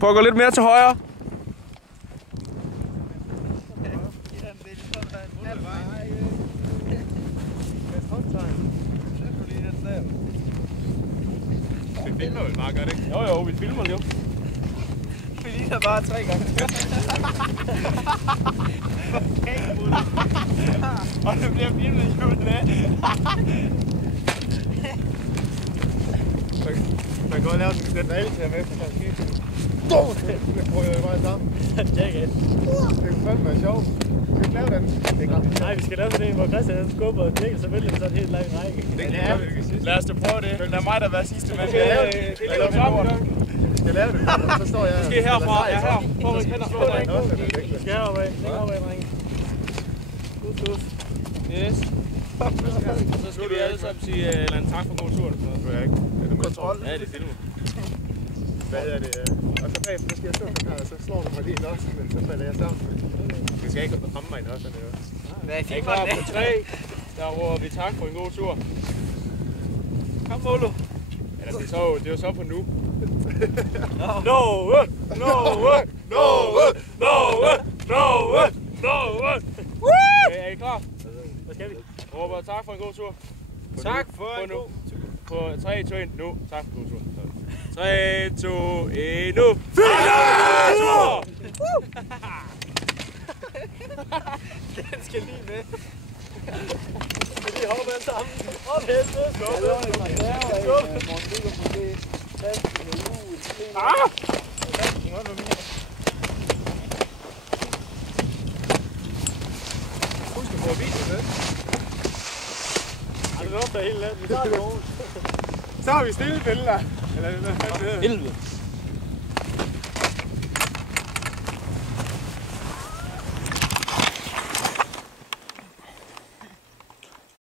Prøv at gå lidt mere til højre. Vi filmer vel bare, gør det ikke? Jo, vi filmer det jo. Vi ligner bare 3 gange. Og det bliver filmet i julen af. Man kan godt lave den valg til at med, for kanskje. Det prøver jo meget sammen. Jackass. Det kunne fandme være sjovt. Skal vi ikke lave den? Nej, vi skal lave sådan en, hvor Christian skubber og Mikkel, så vælger vi sådan en helt lang række. Lad os da prøve det. Lad mig da være sidste mand. Det er sammen. Vi skal lave det, så står jeg... Vi skal herfra. Ja, her. Prøv at rykke hænder. Vi skal heropad. Længere opad, drenge. God tur. Yes. Så skal vi alle sammen sige en tak for en god tur. Det tror jeg ikke. Er du kontrol? Ja, det filmer. Hvad hedder det? Og så bagefter skal jeg stå sådan her, og så slår du mig lige i nossen, men så falder jeg sammen. Det skal ikke ramme mig i nossen, det jo. Hvad er Er I klar på 3? Der råber vi tak for en god tur. Kom, Molo. Eller det er jo så på nu. Norge! Er I klar? Hvad skal vi? Råber tak for en god tur. Tak for en god tur. På 3, 2, 1, nu. Tak for en god tur. 3, 2, 1, nu. Fælletur! Den skal lige med. Så lige hopper alle sammen. Op helvede. Husk at få videoen med. Det er ofte helt let. Vi tager det over. Så har vi stille billeder. Eller hvad det hedder. Helvede.